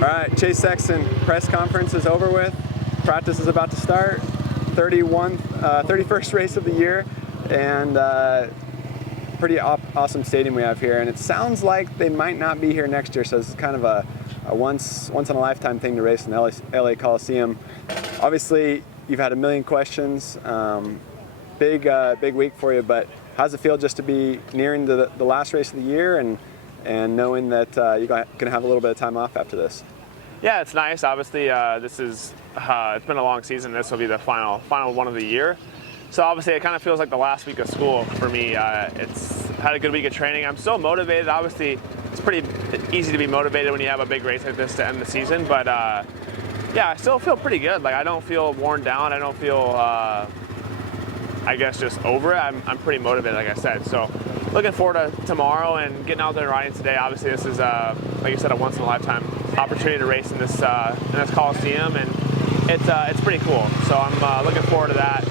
All right, Chase Sexton, press conference is over with. Practice is about to start. 31st race of the year, and pretty awesome stadium we have here. And it sounds like they might not be here next year, so this is kind of a once in a lifetime thing to race in the LA Coliseum. Obviously, you've had a million questions. Big week for you, but how's it feel just to be nearing the last race of the year and knowing that you're going to have a little bit of time off after this? Yeah, it's nice. Obviously, it's been a long season. This will be the final one of the year. So obviously, it kind of feels like the last week of school for me. It's had a good week of training. I'm still motivated. Obviously, it's pretty easy to be motivated when you have a big race like this to end the season. But yeah, I still feel pretty good. Like, I don't feel worn down. I don't feel, I guess, just over it. I'm pretty motivated, like I said. So looking forward to tomorrow and getting out there and riding today. Obviously, this is, like you said, a once in a lifetime opportunity to race in this Coliseum, and it's pretty cool. So I'm looking forward to that.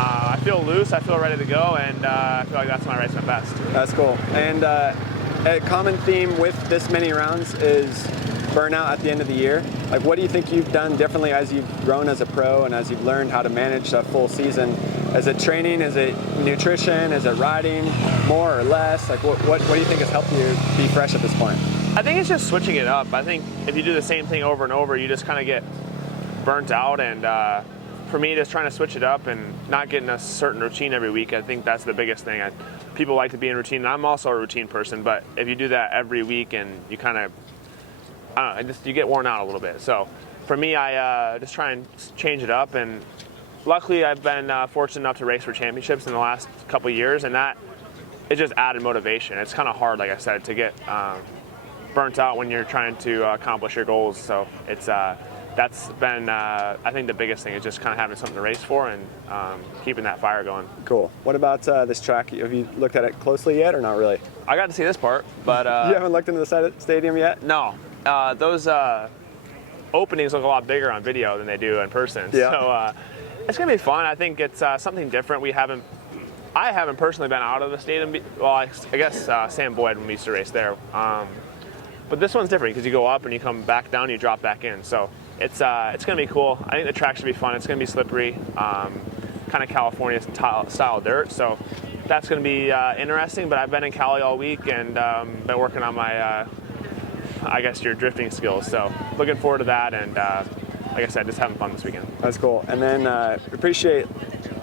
I feel loose, I feel ready to go, and I feel like that's when I race my best. That's cool. And a common theme with this many rounds is burnout at the end of the year. Like, what do you think you've done differently as you've grown as a pro and as you've learned how to manage a full season? Is it training? Is it nutrition? Is it riding more or less? Like, what do you think has helped you be fresh at this point? I think it's just switching it up. I think if you do the same thing over and over, you just kind of get burnt out. And for me, just trying to switch it up and not getting a certain routine every week, I think that's the biggest thing. People like to be in routine, and I'm also a routine person, but if you do that every week and you kind of, I don't know, you get worn out a little bit. So for me, I just try and change it up, and luckily I've been fortunate enough to race for championships in the last couple of years, and it just added motivation. It's kind of hard, like I said, to get burnt out when you're trying to accomplish your goals. So that's been, I think, the biggest thing is just kind of having something to race for and keeping that fire going. Cool. What about this track? Have you looked at it closely yet, or not really? I got to see this part, but you haven't looked into the side of the stadium yet? No. Those openings look a lot bigger on video than they do in person. Yeah. So it's gonna be fun. I think it's something different. I haven't personally been out of the stadium. Well, I guess Sam Boyd when we used to race there. But this one's different because you go up and you come back down and you drop back in. So it's gonna be cool. I think the track should be fun. It's gonna be slippery, kind of California style dirt. So that's gonna be interesting. But I've been in Cali all week and been working on my, I guess, your drifting skills. So looking forward to that, and like I said, just having fun this weekend. That's cool. And then appreciate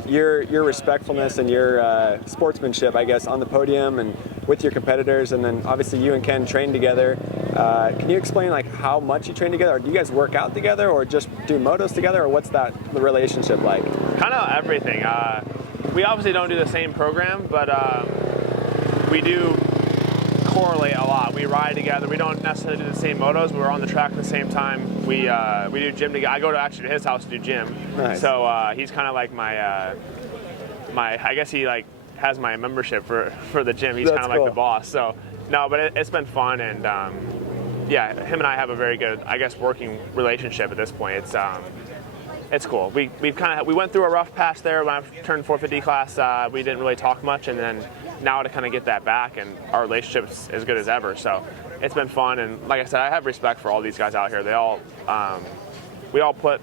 your respectfulness and your sportsmanship, I guess, on the podium and with your competitors. And then obviously you and Ken train together. Can you explain like how much you train together? Or do you guys work out together, or just do motos together, or what's the relationship like? Kind of everything. We obviously don't do the same program, but we do correlate a lot. We ride together. We don't necessarily do the same motos, but we're on the track at the same time. We do gym together. I go to actually to his house to do gym. Nice. So he's kind of like my I guess he like has my membership for the gym. He's kind of like cool. the boss. So no, but it's been fun, and yeah, him and I have a very good, I guess, working relationship at this point. It's cool. We went through a rough patch there when I turned 450 class. We didn't really talk much, and then now to kind of get that back, and our relationship's as good as ever. So it's been fun, and like I said, I have respect for all these guys out here. We all put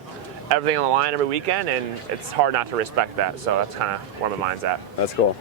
everything on the line every weekend, and it's hard not to respect that. So that's kind of where my mind's at. That's cool.